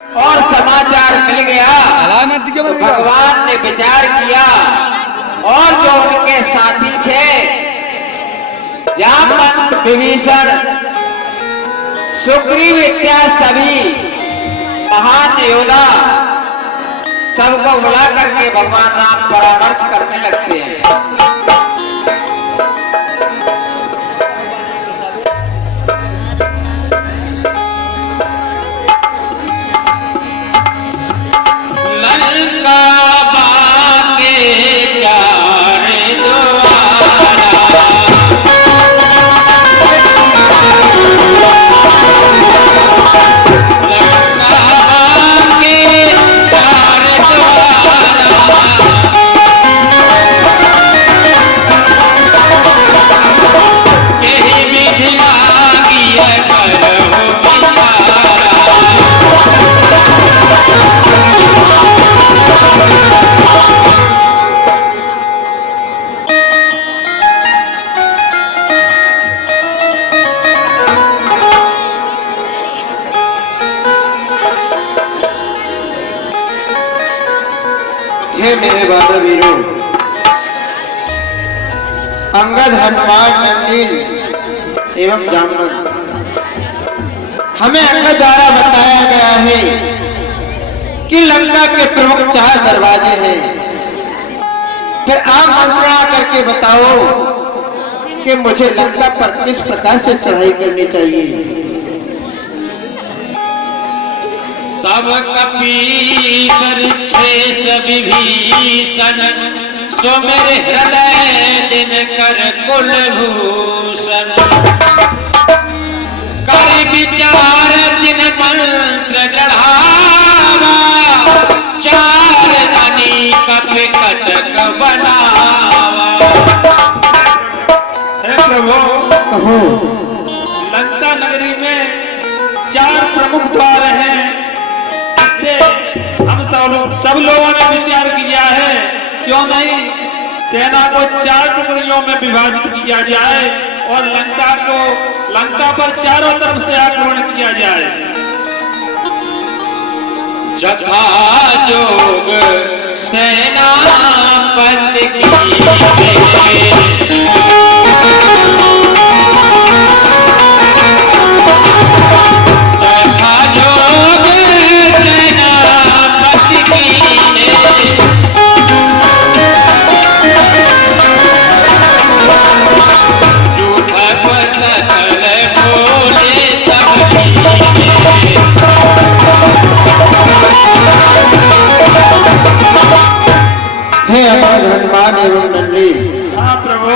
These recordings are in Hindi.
और समाचार मिल गया तो भगवान ने विचार किया और जो उनके साथी थे जामवंत, विभीषण, सुग्रीव इत्यादि सभी महान योद्धा सबको बुला करके भगवान राम परामर्श करने लगते हैं। हे मेरे बाबा वीरों, अंगद, हनुमान, नंदील एवं जामवंत, हमें अंगद द्वारा बताया गया है कि लंका के प्रमुख 4 दरवाजे हैं। फिर आप मंत्रणा करके बताओ कि मुझे लंका पर किस प्रकार से चढ़ाई करनी चाहिए। तब कपीसर छेष विभीषण, सो मेरे हृदय दिन कर कुलभूषण। कर विचार दिन मंत्र चढ़ावा, 4 धनी कप कटक बनावा। हे प्रभु, कहो। लंका नगरी में 4 प्रमुख द्वार हैं। हम सब लोगों ने विचार किया है, क्यों नहीं सेना को 4 टुकड़ियों में विभाजित किया जाए और लंका पर चारों तरफ से आक्रमण किया जाए। जथा जोग सेनापति की हनुमान एवं नंदील, हाँ प्रभु,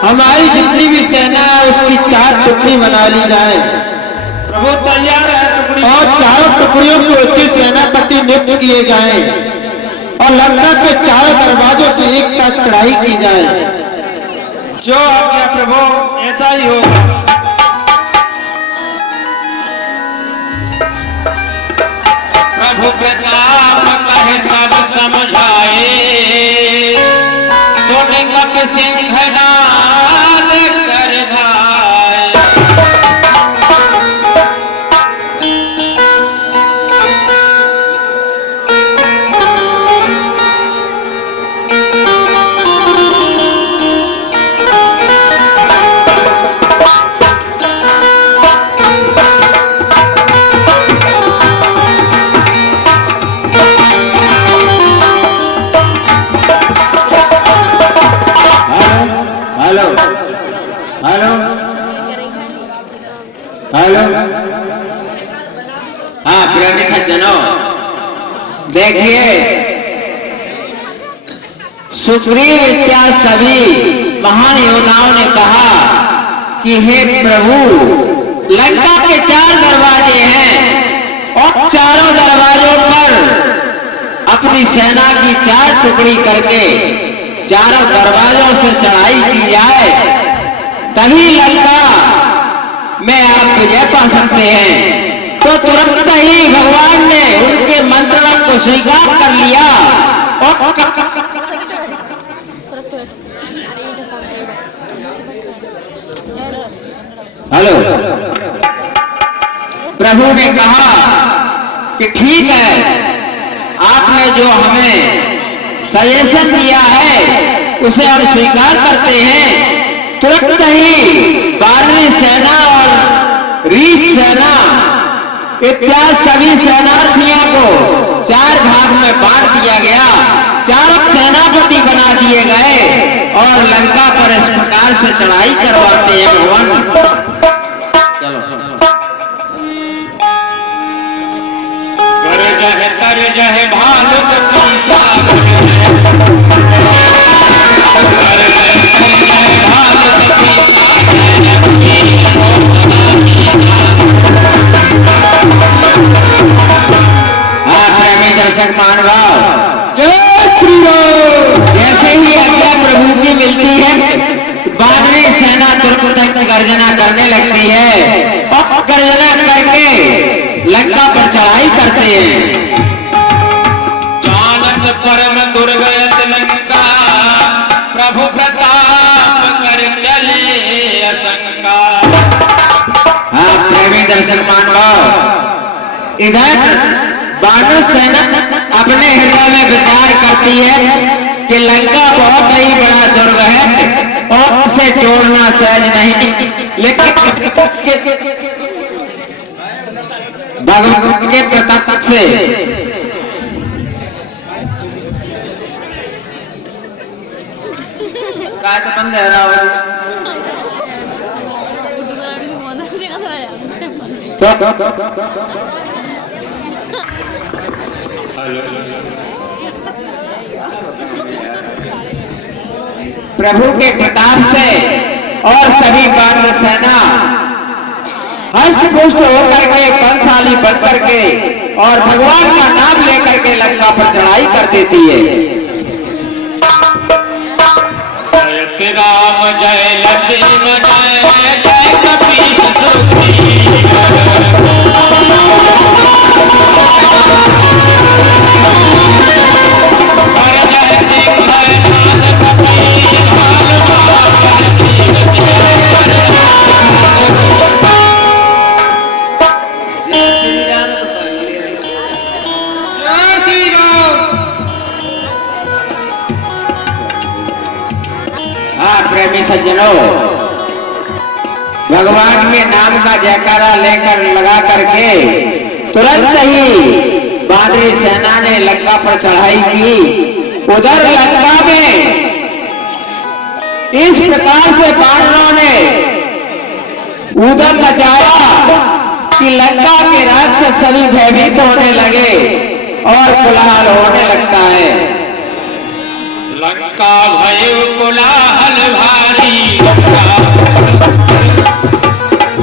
हमारी जितनी भी सेना है उसकी 4 टुकड़ी बना ली जाए। प्रभु तैयार है टुकड़ी, और 4 टुकड़ियों के उचित सेनापति नियुक्त किए जाएं और लंका के 4 दरवाजों से एक साथ चढ़ाई की जाए। जो आज्ञा प्रभु, ऐसा ही होगा। प्रभु प्रताप कहे सब समझाए, सुन कप सिंहनाद कर धाय। हेलो हेलो हेलो, हाँ प्रिय सज्जनों, देखिए सुग्रीव इत्यादि सभी महान योद्धाओं ने कहा कि हे प्रभु, लंका के 4 दरवाजे हैं और चारों दरवाजों पर अपनी सेना की 4 टुकड़ी करके चारों दरवाजों से चढ़ाई की जाए, तभी लंका में आप विजय पा सकते हैं। तो तुरंत ही भगवान ने उनके मंत्रणा को स्वीकार कर लिया और हेलो, प्रभु ने कहा कि ठीक है, आपने जो हमें सजेशन दिया है उसे हम स्वीकार करते हैं। तुरंत ही 12वीं सेना और रीस सेना इत्यादि सभी सेनार्थियों को 4 भाग में बांट दिया गया, 4 सेनापति बना दिए गए और लंका पर इस प्रकार से चढ़ाई करवाते हैं भगवान। कर जहे भालुक पीसा दर्शक मानभाव, जय श्री राम। जैसे ही आज्ञा प्रभु की मिलती है, 12वीं सेना तुरंत गर्जना करने लगती है और गर्जना करके लंका पर चढ़ाई करते हैं। जानत परम दुर्गत लंका, प्रभु प्रताप कर चले असंका। हाँ प्रेमी दर्शक मानभाव, इधर 12वीं सेना अपने हृदय में विचार करती है कि लंका बहुत ही बड़ा दुर्ग है और उसे तोड़ना सहज नहीं, लेकिन भगवान के प्रताप से काय तो बंद है प्रभु के प्रताप से और सभी 12 सेना हष्ट पुष्ट होकर के बलशाली बन करके और भगवान का नाम लेकर के लंका पर चढ़ाई कर देती है। जय राम जय लक्ष्मण जय जय कपीस सुग्रीव। प्रेमी सज्जनों, भगवान के नाम का जयकारा लेकर लगा करके तुरंत ही 12वीं सेना ने लंका पर चढ़ाई की। उधर लंका में इस प्रकार से पांडवों ने उधर मचाया कि लंका के राक्षस सभी भयभीत होने लगे और कोलाहल होने लगता है। लंका भय कोलाहल भारी,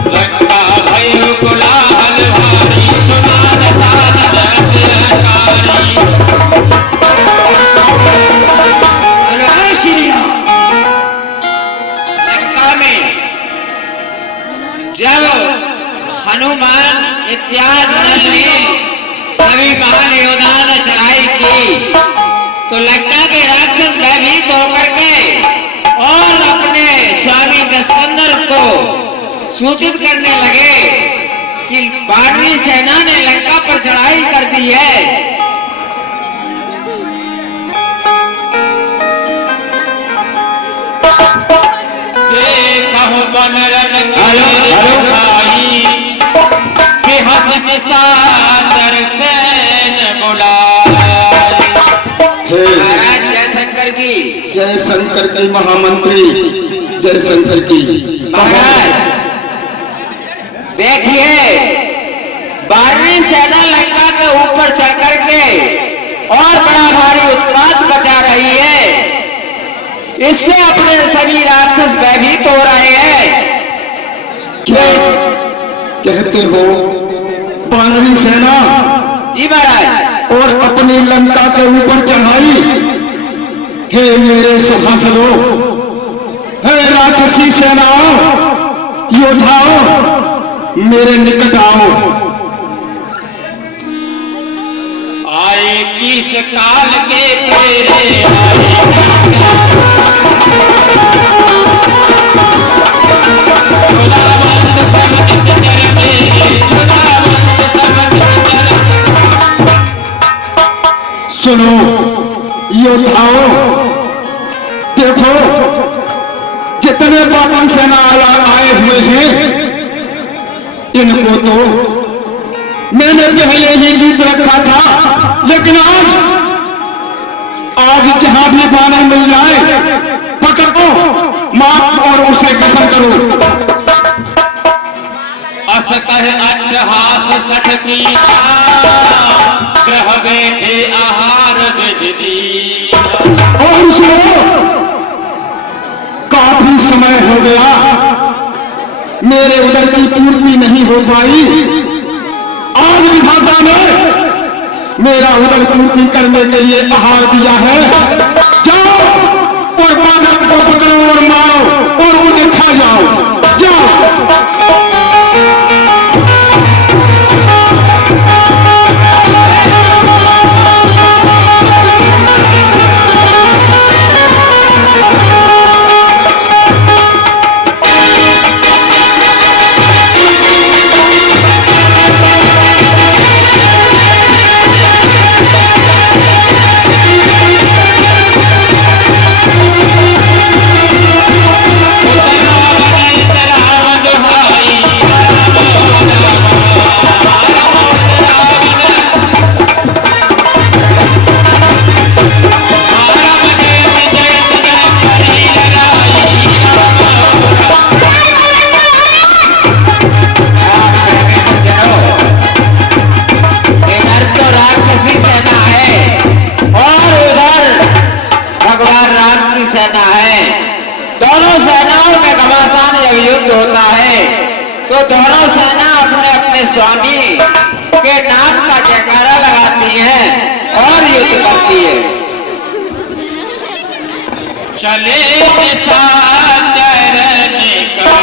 लंका भय कोलाहल भारी, सुनान सानन अतिरकारी। लंका में जब हनुमान इत्यादि नल ने सभी महान योद्धाओं ने चढ़ाई की तो लंका के राक्षस भयभीत होकर के और अपने स्वामी दशकंदर को सूचित करने लगे कि 12वीं सेना ने लंका पर चढ़ाई कर दी है। देखो बनरन के भाई, बेहस निशाचर सैन बुलाए। महाराज जय शंकर की, जय शंकर की महामंत्री, जय शंकर की। महाराज देखिए 12वीं सेना लंका के ऊपर चढ़ करके और बड़ा भारी उत्पात मचा रही है। इससे अपने सभी राक्षस भयभीत हो रहे हैं। क्या कहते हो 12वीं सेना जी महाराज, और अपनी लंका के ऊपर चढ़ाई? हे मेरे सभासदों, हे राक्षसी सेनाओं, योद्धाओं, मेरे निकट आओ। आए किस काल के फेरे आए, खुदावंद सब किस डर मेरे, खुदावंद सब किस डर सुनो योद्धाओं, देखो जितने पापन सेना आए हुए हैं, इनको तो मैंने पहले ही जीत रखा था, लेकिन आज जहां भी बानर मिल जाए पकड़ो, माफ और उसे कसम करो। अस कह अट्ठहास सठ की ग्रह बैठे आहार बिजली। और सुनो, काफी समय हो गया, मेरे उदर की पूर्ति नहीं हो पाई। आज विधाता ने मेरा उदर पूर्ति करने के लिए आहार दिया है। जाओ और बानर को पकड़ो और मारो और उन्हें खा जाओ। जाओ। सेना है। दोनों सेनाओं में घमासान जब युद्ध होता है तो दोनों सेना अपने अपने स्वामी के नाम का जयकारा लगाती है और युद्ध करती है। चले निशाचर निकर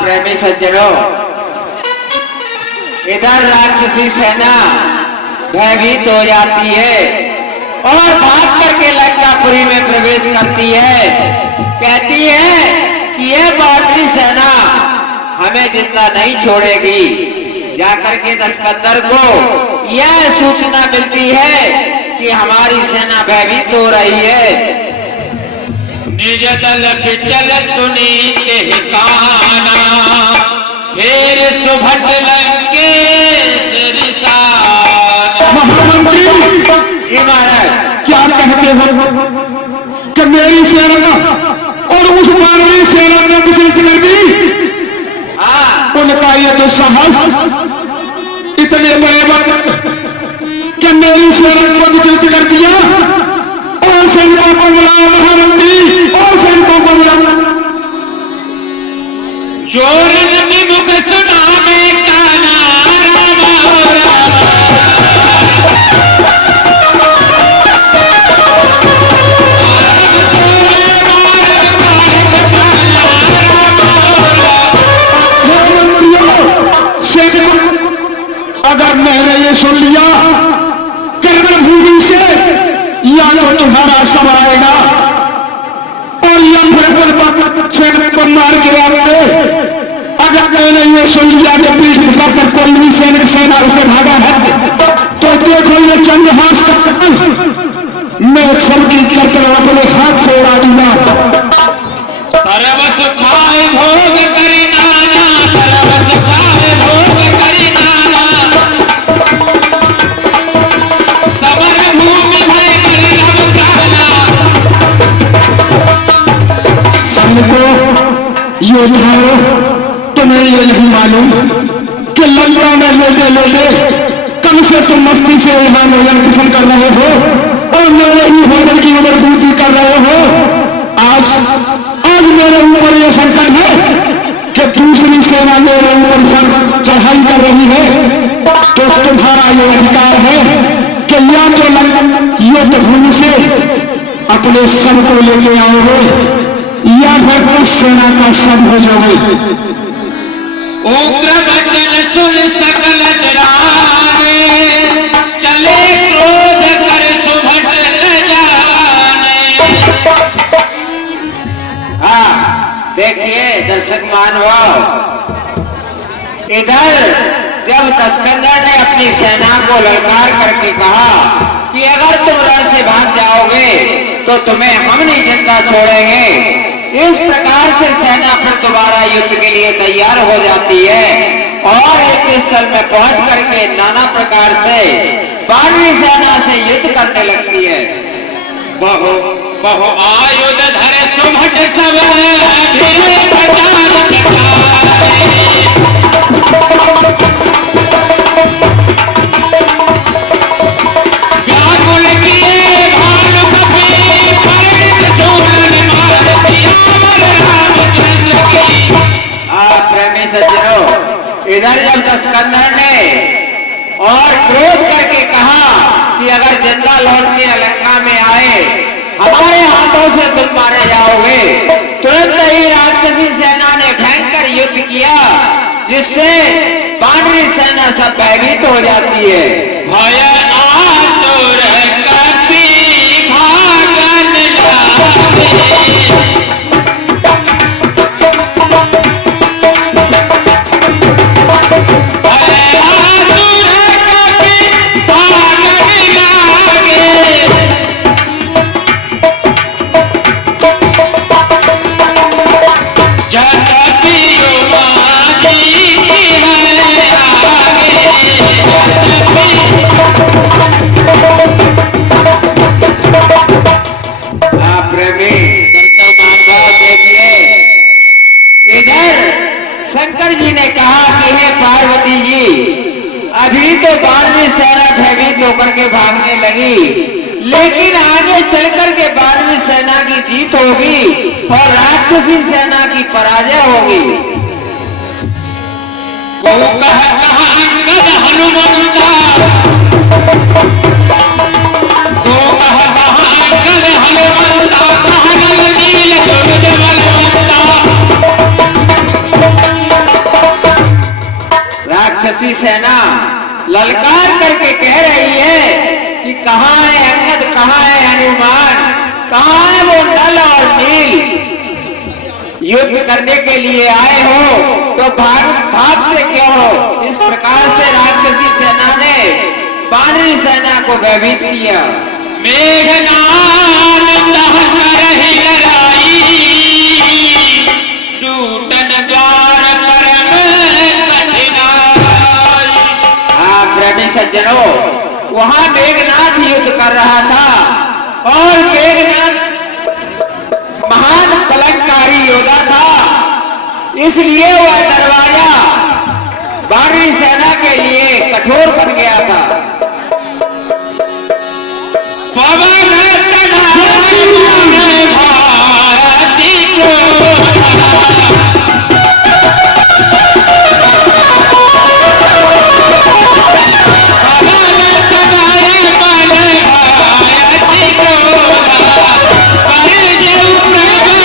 प्रेमी सज्जनों, इधर राक्षसी सेना भयभीत हो जाती है और भाग करके लंकापुरी में प्रवेश करती है। कहती है कि यह बाटरी सेना हमें जिंदा नहीं छोड़ेगी। जाकर के दस्कंदर को यह सूचना मिलती है कि हमारी सेना भयभीत हो रही है। निज दल बिचल सुनी के काना, फिर सुभट लंकेश रिसाना। महामंत्री जी महाराज, क्या कहते हो कि मेरी सेना और उस मानवीय सेना ने विचलित कर दी? हाँ, उनका ये तो साहस इतने बड़े वक्त कि मेरी सेना को विचलित कर दिया। और सैनिकों को बुलाओ महामंत्री, और सैनिकों को बुलाओ। जोरन विमुख सुनावे काना रामा रामा। अगर मैंने ये सुन लिया कर्मभूमि से, या तो तुम्हारा सब आएगा और या फिर को मार गिराओगे। अगर मैंने ये सुन लिया कि पीठ दिखाकर कोई भी सैनिक सेना उसे भागा है, तो देखो ये चंद हाथ तक मैं सबकी करके अपने हाथ से उड़ा दूंगा। सर्वस खाए भोग करी नाना, सर्वस खाए भोग करी नाना। समर भूमि भय करी रव काना। सैनिकों, योद्धाओं, तुम्हें ये नहीं मालूम कि लंका में लेटे लेटे कम से तुम मस्ती से यहाँ भोजन किस्म कर रहे हो और मेरे ही भोजन की उम्र कर रहे हो। आज मेरे ऊपर यह संकट है कि दूसरी सेना मेरे ऊपर चढ़ाई कर रही है, तो तुम्हारा ये अधिकार है कि या तो युद्ध भूमि से अपने सब को लेके आओगे या फिर उस सेना का सब हो जाओगे। उग्र वचन सुन सकल डरावे, चले क्रोध कर सुभट न जाने। हाँ देखिए दर्शक मानव, इधर जब तस्कंदर ने अपनी सेना को ललकार करके कहा कि अगर तुम रण से भाग जाओगे तो तुम्हें हम नहीं जिंदा छोड़ेंगे, इस प्रकार से सेना फिर दोबारा युद्ध के लिए तैयार हो जाती है और एक स्थल में पहुंच करके नाना प्रकार से 12वीं सेना से युद्ध करने लगती है। बहु बहु आयुध धरे सुभट सब भिड़े पटार पटारे। व्याकुल किए भानु कपि, परित सुमन मार सियावर रामचंद्र की। प्रेमी सज्जनों, इधर जब तस्कंदर ने और क्रोध करके कहा कि अगर जिंदा लौट के लंका में आए हमारे हाथों से तुम मारे जाओगे, तुरंत ही राक्षसी सेना ने भयंकर युद्ध किया जिससे 12वीं सेना सब भयभीत हो जाती है। भय आतुर कपि भागन लागे। शंकर जी ने कहा कि हे पार्वती जी, अभी तो 12वीं सेना भयभीत होकर के भागने लगी, लेकिन आगे चलकर के 12वीं सेना की जीत होगी और राक्षसी सेना की पराजय होगी। को कह अंगद हनुमंता, को कह अंगद हनुमंता, कहल नील दुर्ग बलवंता। राक्षसी सेना ललकार करके कह रही है कि कहाँ है अंगद, कहाँ है हनुमान, कहाँ है वो नल और नील, युद्ध करने के लिए आए हो तो भागते क्यों हो। इस प्रकार से राक्षसी सेना ने 12वीं सेना को भयभीत किया। मेघनाद करहि लड़ाई, टूटन द्वार परम कठिनाई। हाँ प्रेमी सज्जनों, वहां मेघनाथ युद्ध कर रहा था और मेघनाथ महान बलशाली योद्धा था, इसलिए वह दरवाजा 12वीं सेना के लिए कठोर बन गया था। पवन तनय भारती को, पवन तनय मन भारती को, पर जो प्रबल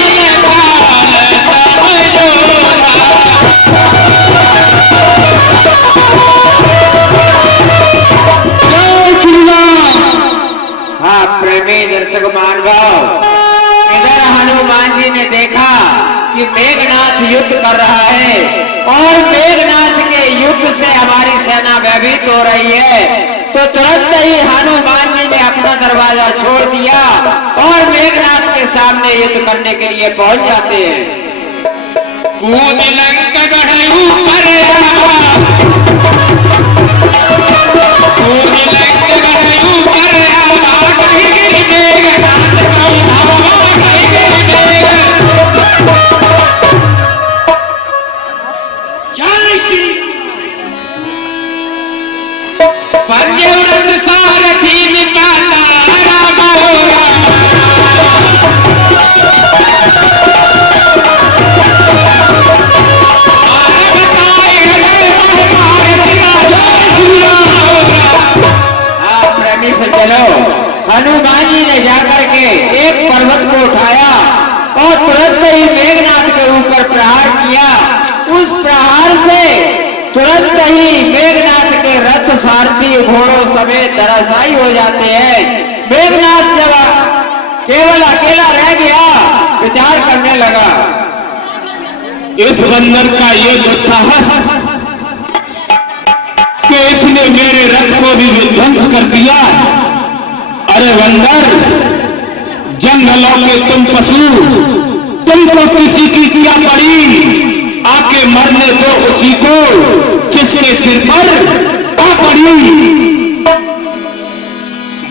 काल समझोला। हाँ प्रेमी दर्शक मानव, इधर हनुमान जी ने देखा कि मेघनाथ युद्ध कर रहा है और मेघनाथ के युद्ध से हमारी सेना भयभीत हो रही है, तो तुरंत ही हनुमान जी ने अपना दरवाजा छोड़ दिया और मेघनाथ के सामने युद्ध करने के लिए पहुंच जाते हैं। कूद लंक गढ़ ऊपर आवा, कूद लंक गढ़ ऊपर आवा, कहीं गिर मेघनाथ को धावा, कहीं गिर मेघनाथ। पंजव्रत सारथी निपाता राम हो राम। बताए करनी से चलो। हनुमान जी ने जाकर के एक पर्वत को उठाया और तुरंत ही मेघनाथ के ऊपर प्रहार किया। उस प्रहार से तुरंत ही मेघनाथ के रथ सारथी घोड़ों समेत धराशायी हो जाते हैं। मेघनाथ जब केवल अकेला रह गया, विचार करने लगा, इस बंदर का ये दुस्साहस कि इसने मेरे रथ को भी विध्वंस कर दिया। अरे बंदर, जंगलों के तुम पशु, तुमको किसी की क्या पड़ी? आके मरने दो उसी को जिसके सिर पर आ पड़ी।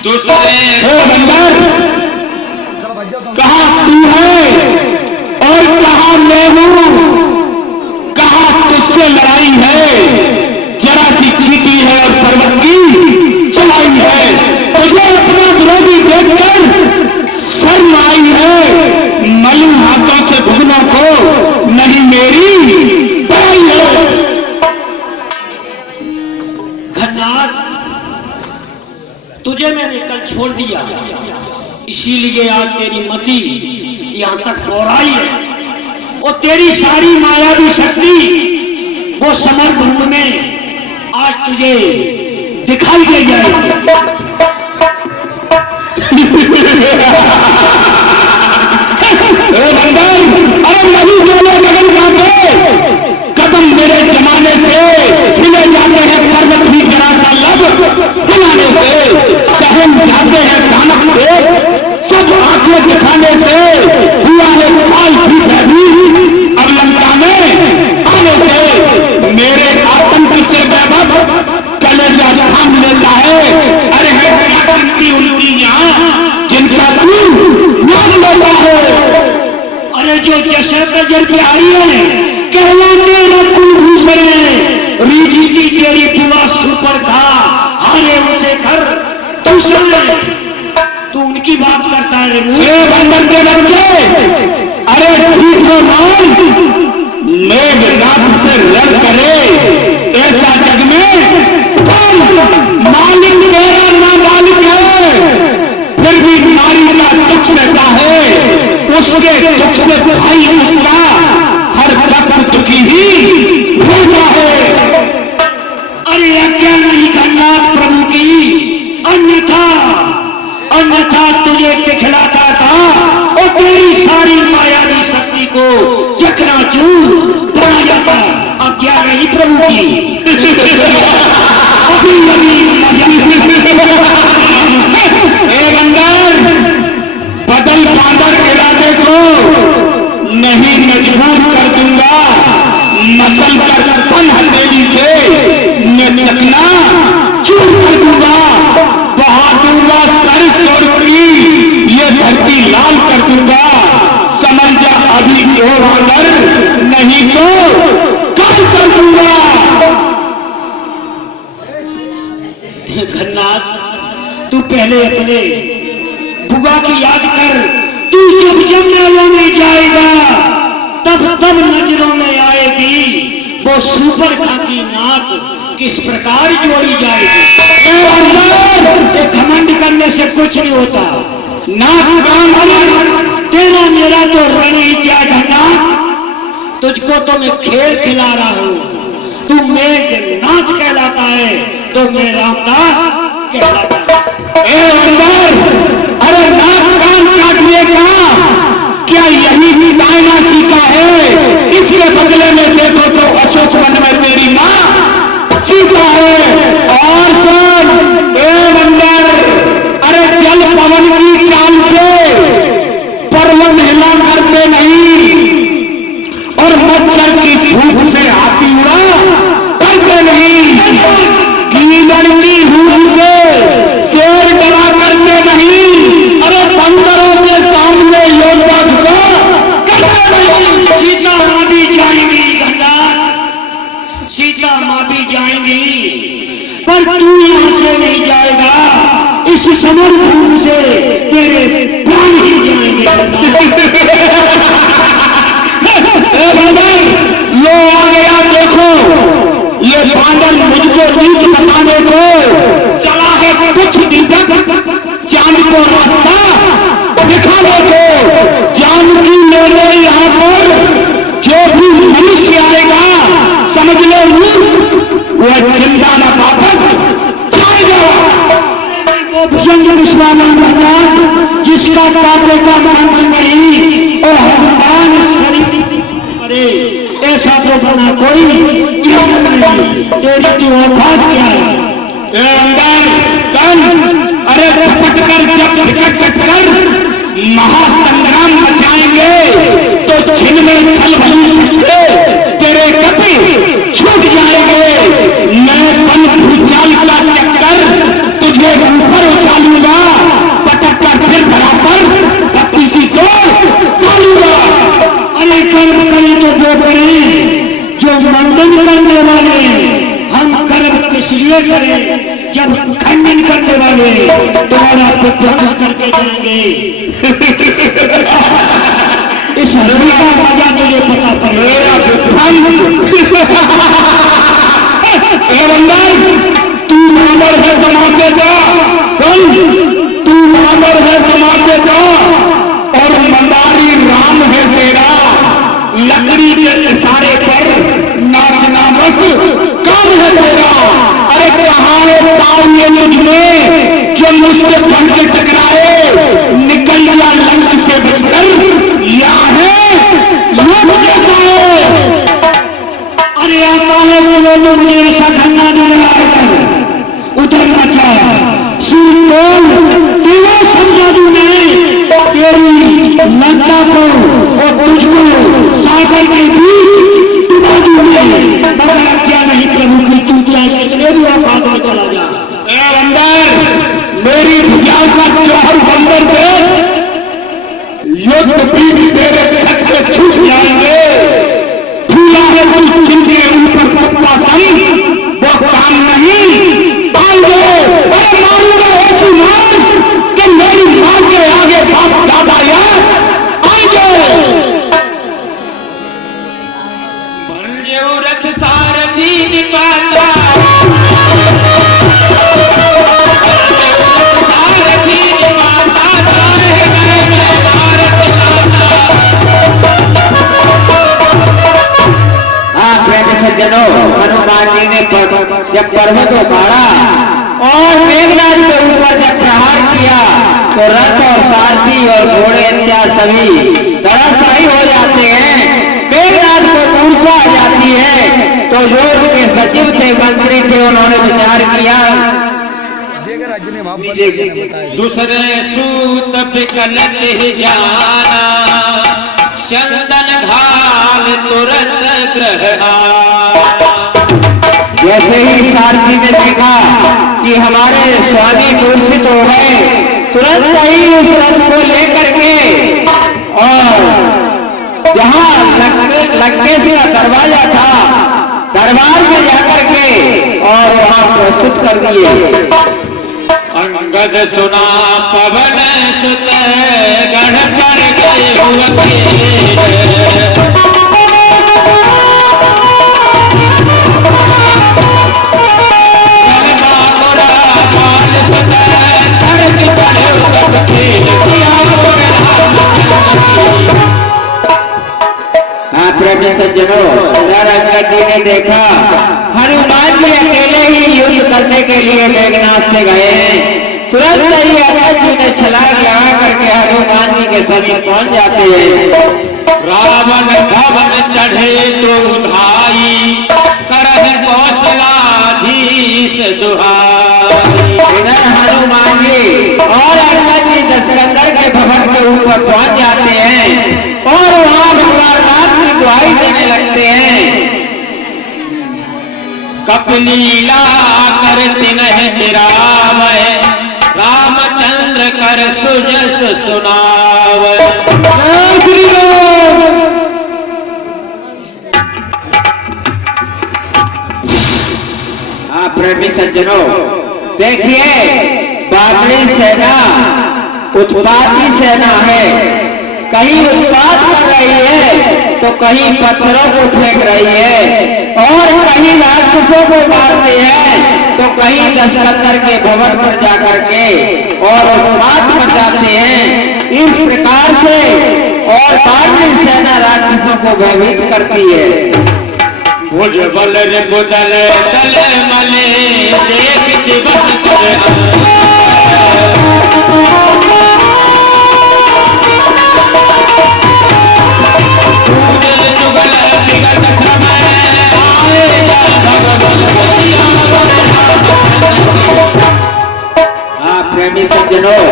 दूसरे बंदर, कहां तू है और कहां मैं हूं? कहां तुझसे लड़ाई है? जरा सी चीटी है और पर्वत की चलाई है। तुझे अपना विरोधी देखकर शर्म आई है। मलिन हाथों से भुगनों को नहीं मेरी बड़ाई है। घननाथ, तुझे मैंने कल छोड़ दिया, इसीलिए आज तेरी मति यहां तक दोहराई है और तेरी सारी मायावी शक्ति वो समरभूमि में आज तुझे दिखाई दे जाएगी। अरे नहीं बोले लगन कांपे, कदम मेरे जमाने से हिले जाते हैं पर्वत भी जरा सा लब हिलाने से। सहम जाते हैं दानव देख सब आंखें दिखाने से। हुआ है काल भी भयभीत अब लंका में आने से। मेरे आतंक से वैभव कलेजा थाम लेता है। अरे है क्या गिनती उनकी यहाँ जिनका तू नाम लेता है? अरे जो जैसे नजर बिहारी है, कहलाते कुलभूषण है, रीझी की तेरी बुआ सुपर था, हारे ऊंचे घर दूसरे, तू उनकी बात करता है रे बंदर के बच्चे। अरे ठीक हो मान, मेघनाथ से लड़ करे ऐसा जग में कौन? मालिक तेरा ना मालिक है, फिर भी नारी का दुख सहता है। उसके दुख से भाई उसका हर वक्त दुखी ही रहता है। अरे आज्ञा नहीं घननाथ प्रभु की, अन्यथा अन्यथा तुझे दिखलाता था और तेरी सारी मायावी शक्ति को चकनाचूर बना जाता। आज्ञा नहीं प्रभु की। अभी अभी बंदर, बदल बांदर इरादे को नहीं मजबूर कर दूंगा। नस्ल कर तन हथेली से मैं चकना चूर कर दूंगा। बहा दूंगा सर चोर की ये धरती लाल कर दूंगा। समझ जा अभी क्यों बांदर, नहीं तो कल कर दूंगा। घननाथ, तू पहले अपने बुआ की याद कर। तू जब जब मेलों में जाएगा तब तब नजरों में आएगी वो सुपर खाकी नाक किस प्रकार जोड़ी जाएगी। ये घमंड करने से कुछ नहीं होता। नाक काम तेरा मेरा तो रण ही क्या घननाथ, तुझको तो मैं खेल खिला रहा हूँ। तू मेघनाथ कहलाता है तो मैं रामदास कहलाता है। अरे नाक कान काटने का क्या यही भी दायना सीखा है? इसके बदले में देखो तो अशोक वन में मेरी माँ सीखा है। और सुन बंदर, अरे जल पवन की चाल से पर्वत हिला करते नहीं और मच्छर की धूप से हाथी उड़ा करते नहीं। कीचड़ की धूप से शेर डरा करते नहीं। अरे बंदरों के सामने योद्धा झुका करते नहीं। सीता माँ भी जाएंगी घननाथ, सीता माँ भी जाएंगी, पर तू यहाँ से नहीं जाएगा। इस समरभूमि से तेरे प्राण ही जाएंगे। लो आ गया, देखो ये बांदर मुझको नीच बताने को चला है। कुछ दीपक जिसका काटे का मन नहीं और हनुमान शरीफ। अरे ऐसा तो बना कोई नहीं, तेरी तो औकात क्या है? अरे झपट कर जब टिकट कर महासंग्राम मचाएंगे तो छिन में छल भली सकते तेरे कपि छूट जाएंगे। मैं बन भूचाल का चक्कर तुझे ऊपर उछालूंगा, पटक कर फिर धरा पर किसी को डालूंगा। अरे कर्म करें तो वो करें जो मंडन करने वाले, हम कर्म किस लिए करें जब खंडन करने वाले तुम्हारा विध्वंस करके जाएंगे। इस हंसी का मजा तुझे पता पड़ेगा। तू मामर है तमाशे का, सुन तू मामर है तमाशे का और मंदारी राम है तेरा। लकड़ी के इशारे पर नाचना बस काम है तेरा। अरे कहाँ है पाँव ये मुझ में जो मुझसे बढ़ के टकराए, निकल गया लंक से बचकर या है ये मुझे है। अरे आता है वो मुझे ऐसा धन्ना नजर आएगा उधर मचा सूर्य तेरा समझा दू मैं तेरी लंका को और तुझको सागर के बीच डुबा दूंगी। मगर क्या नहीं प्रभु की तू चाहे कितने भी औकात में चला जा। अंदर मेरी भुजाओं का चौहर बंदर देख, युद्ध भी तेरे छत पे छूट जाएंगे। फूला है तू जिनके ऊपर पप्पा संग वो काम नहीं आएंगे। अरे मारूंगा ऐसी मार कि मेरी मां के आगे बाप दादा याद आएंगे। रथ सारथी निपाता सारथी निपाता सज्जनों, हनुमान जी ने जब पर्वत उखाड़ा और मेघनाद के ऊपर जब प्रहार किया तो रथ और सारथी और घोड़े इत्यादि सभी धराशायी हो जाते हैं। मेघनाद को मूर्छा आ जाती है तो जो उनके सचिव थे, मंत्री थे, उन्होंने विचार किया। दूसरे सूत विकलत जाना, चंदन घाल तुरंत ग्रह आना। जैसे ही सारथी ने देखा कि हमारे स्वामी मूर्छित हो गए, तुरंत ही उस रथ को लेकर के और जहां लंकेश का दरवाजा था, दरबार में जाकर के और वहां प्रस्तुत कर दिए। अंगद सुना पवन सुत गढ़ पर गए सज्जनों, अंगद जी ने देखा हनुमान जी अकेले ही युद्ध करने के लिए मेघनाथ से गए हैं। तुरंत ही अंगद जी ने छलांग लगा करके हनुमान जी के समीप पहुंच जाते हैं। रावण भवन चढ़े तो भाई करह कौशलाधीश दुहाई। इधर हनुमान जी और अंगद जी दशरथ के भवन के ऊपर पहुंच जाते हैं और वहां भगवान राम की दुहाई देने लगते हैं। कपलीला कर तिनह तिरावै, रामचंद्र कर सुजस सुनावै। हाँ प्रेमी सज्जनों, देखिए बादली सेना उत्पाती सेना है, कहीं उत्पात कर रही है तो कहीं पत्थरों को फेंक रही है और कहीं राक्षसों को मारती है तो कहीं दशरथ के भवन पर जाकर के और उत्पात मचाते हैं। इस प्रकार से और बादली सेना राक्षसों को भयभीत करती है। भुज बल रे बुदल दल मले देख दिवस प्रेमी सज्जनों,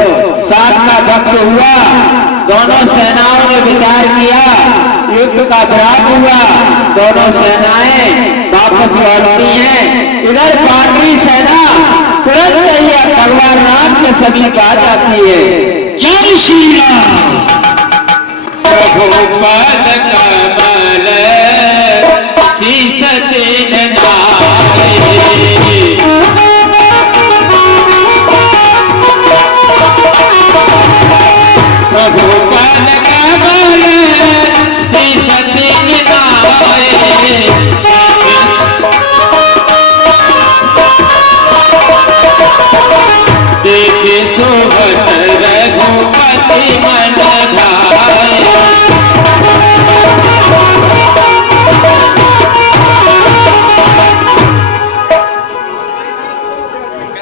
सात का वक्त हुआ, दोनों सेनाओं ने विचार किया, युद्ध का विराम हुआ, दोनों सेनाएं वापस लौटती हैं। इधर पांडवी सेना तुरंत ही भगवान राम के समीप आ जाती है। जय श्री राम। प्रभु पद कमल शीस दिन नाए, प्रभु पद कमल शीस दिन नाए, देखे शोभत रघुपति मन भाए।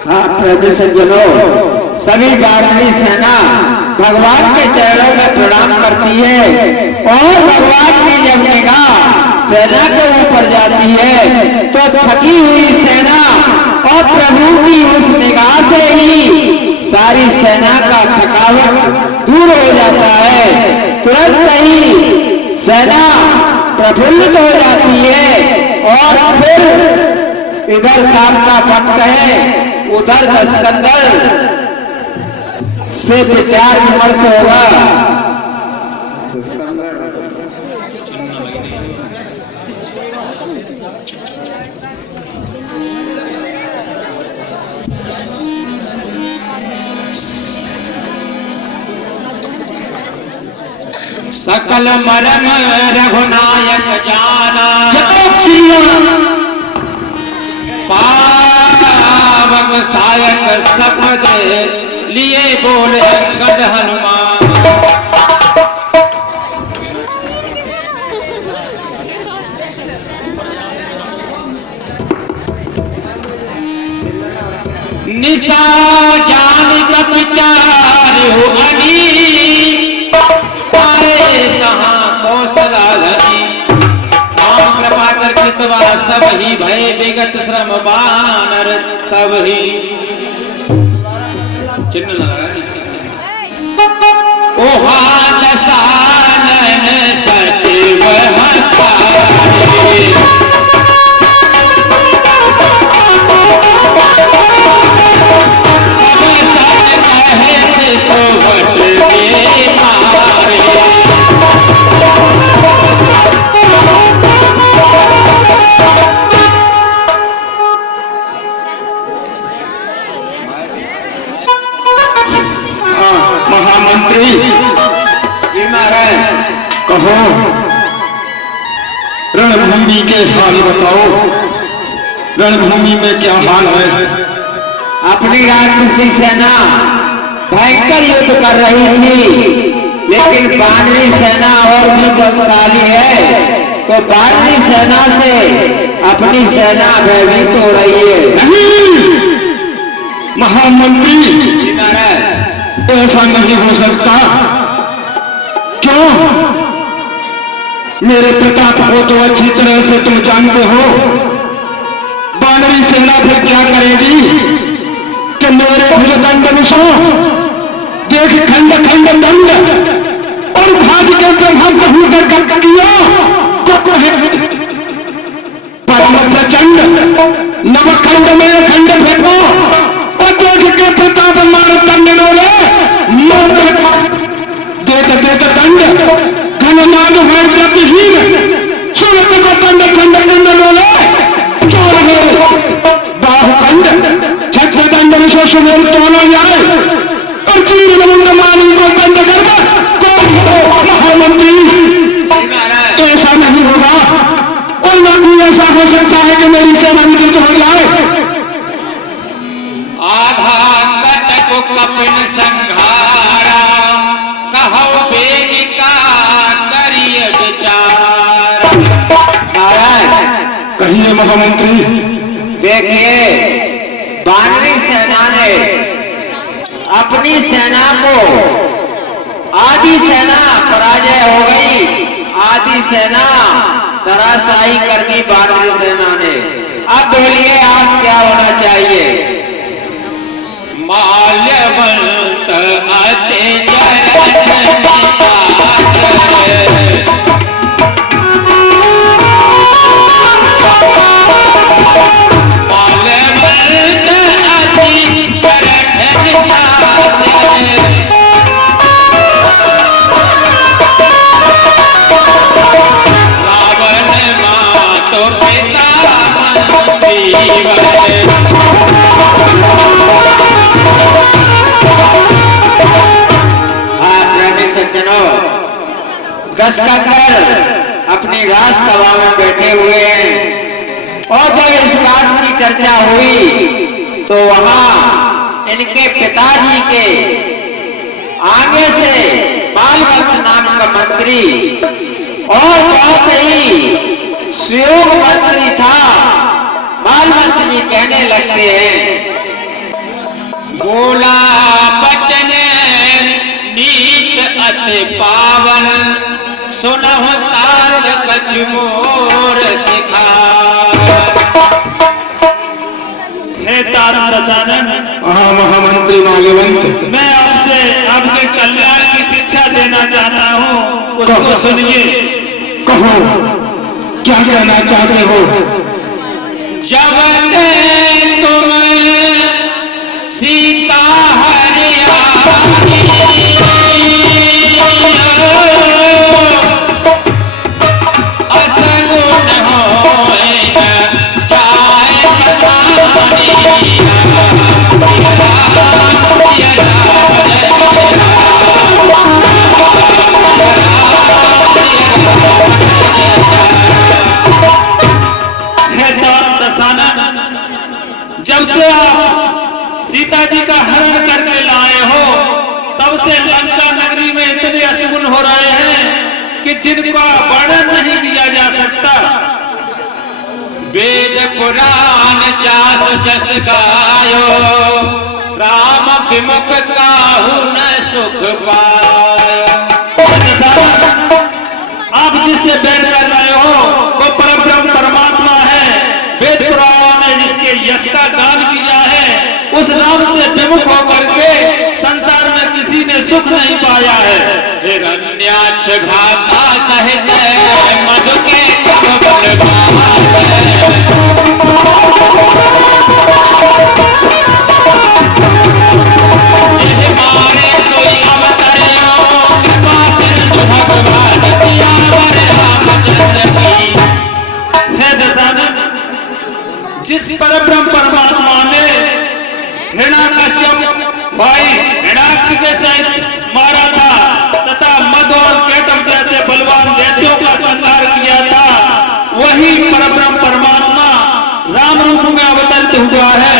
हाँ प्रेमी सज्जनों, सभी बानरी सेना भगवान के चरणों में प्रणाम करती है और भगवान की जब निगाह सेना के ऊपर जाती है तो थकी हुई सेना और प्रभु की उस निगाह से ही सारी सेना का थकावट दूर हो जाता है। तुरंत ही सेना प्रफुल्लित हो जाती है और फिर इधर शाम का वक्त है, उधर दस्कंदर से विचार विमर्श होगा। सकल मरम रघुनायक जाना, पावक सायक सपद लिए बोले अंगद हनुमान। निशा जान का विचार हो अनी, पाए कहाँ कौशला धनी। राम कृपा करके तुम्हारा सब ही भय विगत श्रम बानर सब ही। चिन्ह लगा ओ हाल सानन सचिव हतारे, सब सत कहत सोवट के मारे। महामंत्री जी महाराज, कहो, रणभूमि के हाल बताओ, रणभूमि में क्या हाल है? अपनी राक्षसी सेना भयंकर युद्ध कर रही थी, लेकिन बानरी सेना और भी बलशाली है, तो बानरी सेना से अपनी सेना भयभीत हो रही है। नहीं महामंत्री, जी महाराज, ऐसा नहीं हो सकता। क्यों? मेरे प्रताप को तो अच्छी तरह से तुम जानते हो। बानरी सेना फिर क्या करेगी कि मेरे भुजदंड विषो देख खंड खंड दंड और भाज के ब्रह्मांड होकर किया तो कहे परम प्रचंड नवखंड में खंड फेंको और देख के प्रताप मार दंड डोले देत दंड घननाद है गतिहीन सूरत को दंड खंड खंड डोले चोर है बाहुखंड छत्र दंड विश्व सुमेर तोड़ा जाए और चीर मुंड मानी को दंड कर महामंत्री। ऐसा नहीं होगा और ना भी ऐसा हो सकता है कि मेरी सेना विजित हो जाए। आधा कटक कपिन संघारा, कहो बेगिका करिय विचार। महाराज कहिए महामंत्री। देखिए, बानरी सेना ने अपनी सेना को, आधी सेना पराजय हो गई, आधी सेना धराशायी कर दी बानरी सेना ने। अब बोलिए आप क्या होना चाहिए? माल्य माल्यवंत आते चरण दस कर अपनी राजसभा में बैठे हुए हैं और जब इस बात की चर्चा हुई तो वहां इनके पिताजी के आगे से मालवंत नाम का मंत्री और बहुत ही सुयोग मंत्री था। मालवंत जी कहने लगते हैं, बोला बचन नीत अति पावन सुनहु तार कछु मोर सिखा। हे तारण दसानन, महामंत्री माल्यवंत, मैं आपसे आपके कल्याण की शिक्षा देना चाहता हूँ, उसको सुनिए। कहो क्या कहना चाहते हो? जब तुम सीता जब से आप सीता जी का हरण करके लाए हो तब से लंका नगरी में इतने अशुभ हो रहे हैं कि जिनका वर्णन नहीं किया जा सकता। वेद पुराण जास जस गायो राम विमुख काहू न सुख पायो। आप जिससे बैठ कर रहे हो वो परब्रह्म परमात्मा है। वेद पुराण ने जिसके यश का गान किया है उस नाम से विमुख होकर के संसार में किसी ने सुख नहीं पाया है। हिरण्याक्ष घाता सहित मधु के कमल मारे सोई अवतरो कृपा सिंधु भगवान सियावर रामचंद्र की। हे दशानन, जिस परब्रह्म परमात्मा ने हिरण्याकश्यप भाई हिरण्याक्ष के सहित मारा था तथा मद और केटव जैसे बलवान दैत्यों का संहार किया था, वही परब्रह्म परमात्मा राम रूप में अवतरित हुआ है।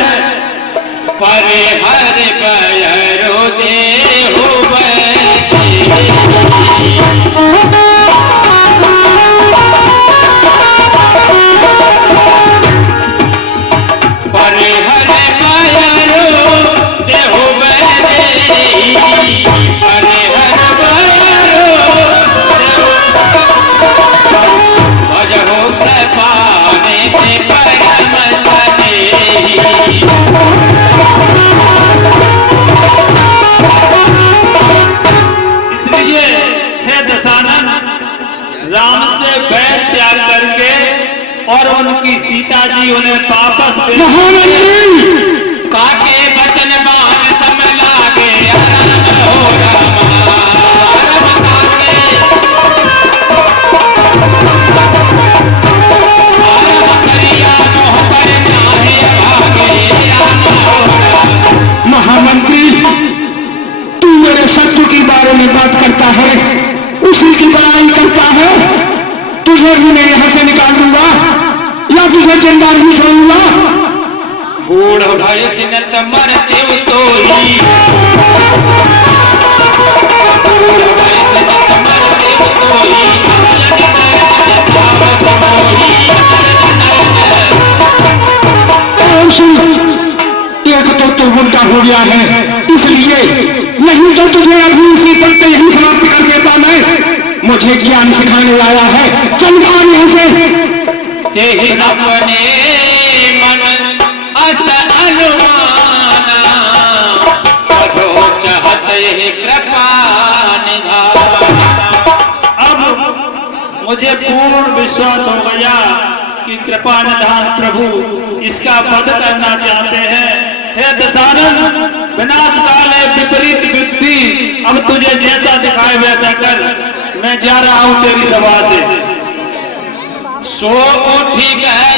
परे हर पैरो देहु परे हर पैरो देहु परे हर पैरो भजहु कृपाने में परम सनेही। इसलिए हे दशानन, राम से बैर त्याग करके और उनकी सीता जी उन्हें वापस काके बचन बाण सम लागे राम हो रामा राम काके राम करिया मोह पर नाहे भागे राम हो रामा। महामंत्री, तू मेरे शत्रु के बारे में बात करता है, उसी की बड़ाई करता है। तुझे भी मैं यहां से निकाल दूंगा या तुझे जिंदा नहीं छोड़ूंगा। बूढ़ भय सिनत मर देव तो ही बूढ़ भय सिनत मर देव तो ही एक तो उल्टा हो गया है, इसलिए नहीं तो तुझे अभी इसी पल से यही समाप्त कर देता मैं। मुझे ज्ञान सिखाने आया है, चल भाग यहां से। तेहि अपने मन अस अनुमाना मधो मुझे पूर्ण विश्वास हो गया कि कृपा निधान प्रभु इसका वध करना चाहते हैं। हे दशानन, विनाश काल है विपरीत बुद्धि, अब तुझे जैसा दिखाए वैसा कर। मैं जा रहा हूं तेरी सभा से। सो ठीक है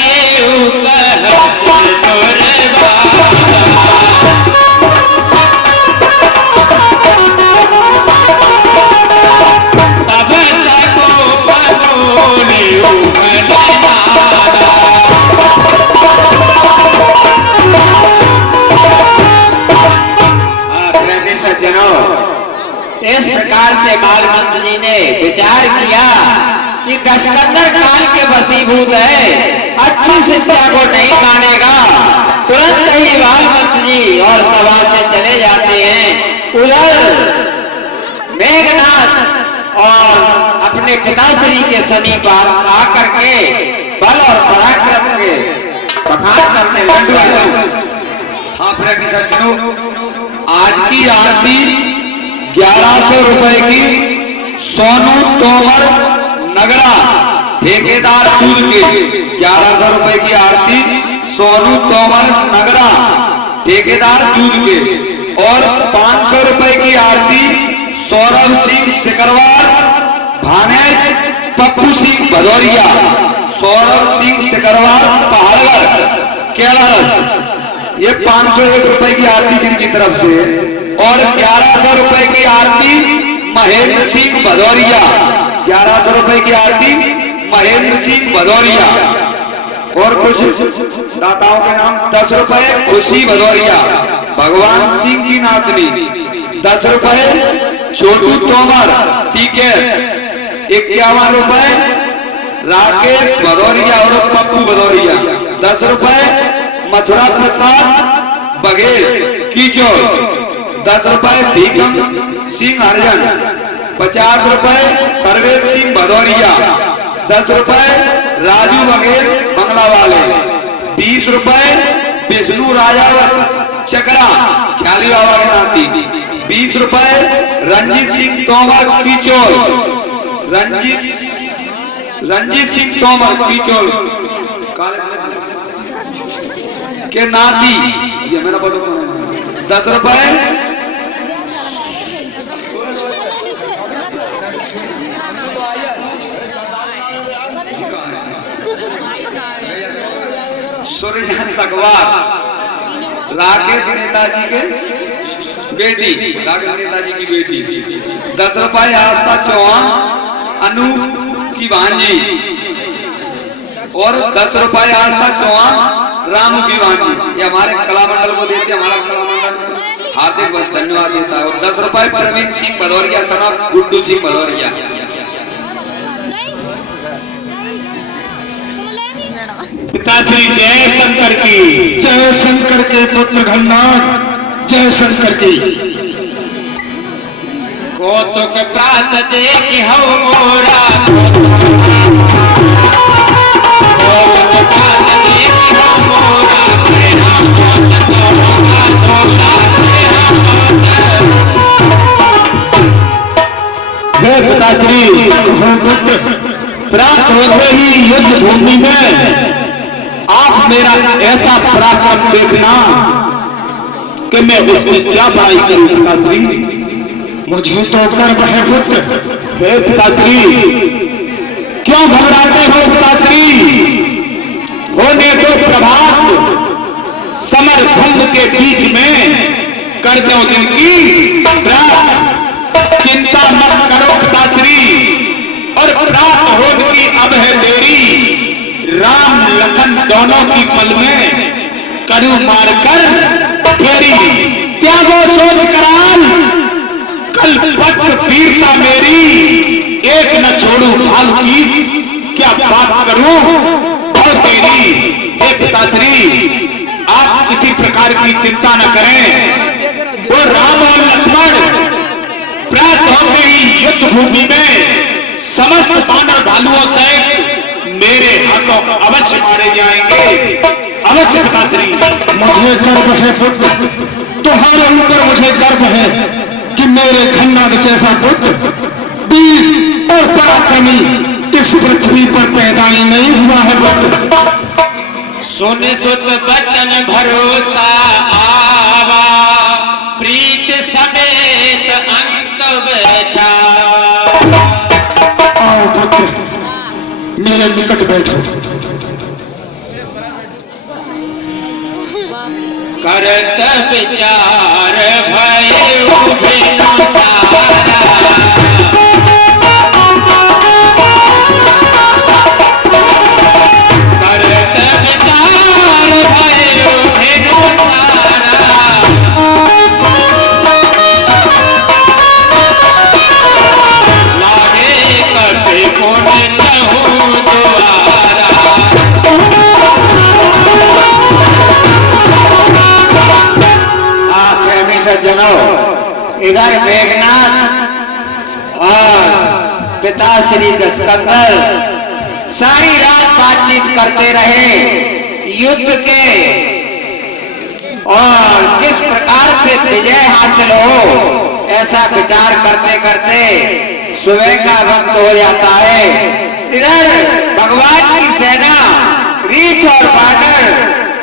इस प्रकार से मालवंत जी ने विचार किया कि दशकंदर काल के वशीभूत है, अच्छी शिक्षा को नहीं मानेगा। तुरंत ही मालवंत जी और सभा से चले जाते हैं। उधर मेघनाथ और अपने पिताश्री के समीप आकर के बल और पराक्रम के बखान करने लग गए। हाँ प्रेमी सज्जनों, आज की आरती 1100 रुपए की सोनू तोमर नगरा ठेकेदार दूध के 1100 रुपए की आरती सोनू तोमर नगरा ठेकेदार दूध के, और 500 रुपए की आरती सौरभ सिंह सिकरवार भानेज पप्पू सिंह भदौरिया, सौरभ सिंह सिकरवार पहाड़गढ़ केरल। ये 501 रुपए की आरती जिनकी तरफ से, और 1100 रुपए की आरती महेंद्र सिंह भदौरिया, 1100 रुपए की आरती महेंद्र सिंह भदौरिया। और कुछ दाताओं के नाम 10 रुपए खुशी भदौरिया, भगवान सिंह की नातनी 10 रुपए छोटू तोमर टीके, 51 रुपए राकेश भदौरिया और पप्पू भदौरिया, 10 रुपए मथुरा प्रसाद बघेल कीचोर, 10 रुपए भीकम सिंह हरिजन, 50 रुपए सर्वेश सिंह भदौरिया, 10 रुपए राजू बघेल बंगला वाले, 20 रुपए विष्णु राजावत चकरा ख्याली बाबा के नाती, 20 रुपए रंजीत सिंह तोमर कीचोर, रंजीत सिंह तोमर कीचोर के नाती, ये मेरा पता 10 रुपए सूर्यजान सकवार राकेश नेताजी के बेटी, राकेश नेताजी की बेटी, 10 रुपए आस्था चौहान अनु की भांजी, और 10 रुपए आस्था चौहान रामू की भांजी। ये हमारे कला मंडल को देते, हमारा कला मंडल हार्दिक धन्यवाद देता है। और 10 रुपए प्रवीण सिंह भदौरिया सना गुड्डू सिंह भदौरिया। पिताश्री जय शंकर की, जय शंकर के पुत्र घननाथ, जय शंकर की। कौतुक प्रात देख हो मोरा, हे पिताश्री, प्राप्त होते ही युद्ध भूमि में आप मेरा ऐसा पराक्रम देखना कि मैं उसकी क्या बड़ाई करूं। पिताश्री, मुझे तो गर्व है पुत्र। हे पिताश्री, क्यों घबराते हो पिताश्री? होने दो प्रभात, समर भंग के बीच में कर दो दिन की रात। चिंता मत करो पिताश्री, और प्राप्त होद की अब है देरी। राम लखन दोनों की पल में करू मारकर फेरी। त्यागो सोच कराल, कल पट पीरता मेरी। एक न छोड़ू हाल की, क्या बात करूं और तेरी। हे पिताश्री, आप किसी प्रकार की चिंता न करें। वो राम और लक्ष्मण प्राप्त होते ही युद्ध भूमि में समस्त वानर भालुओं से मेरे हाथों अवश्य मारे जाएंगे। अवश्य पिताश्री। मुझे गर्व है पुत्र, तुम्हारे ऊपर मुझे गर्व है कि मेरे घननाथ जैसा पुत्र वीर और पराक्रमी इस इस पृथ्वी पर पैदा ही नहीं हुआ है पुत्र। सुन सुत बचन भरोसा आवा, प्रीत समेत अंक बैठा। आओ पुत्र, मेरे निकट बैठो। करत विचार भयो बिनु सारा, करत विचार भयो बिनु सारा। लागे कटे कोन कहूँ द्वारा, प्रेमी सज्जनों, इधर मेघनाथ और पिता श्री दशकंदर सारी रात बातचीत करते रहे युद्ध के, और किस प्रकार से विजय हासिल हो ऐसा विचार करते करते सुबह का वक्त हो जाता है। इधर भगवान की सेना रीछ और बाटर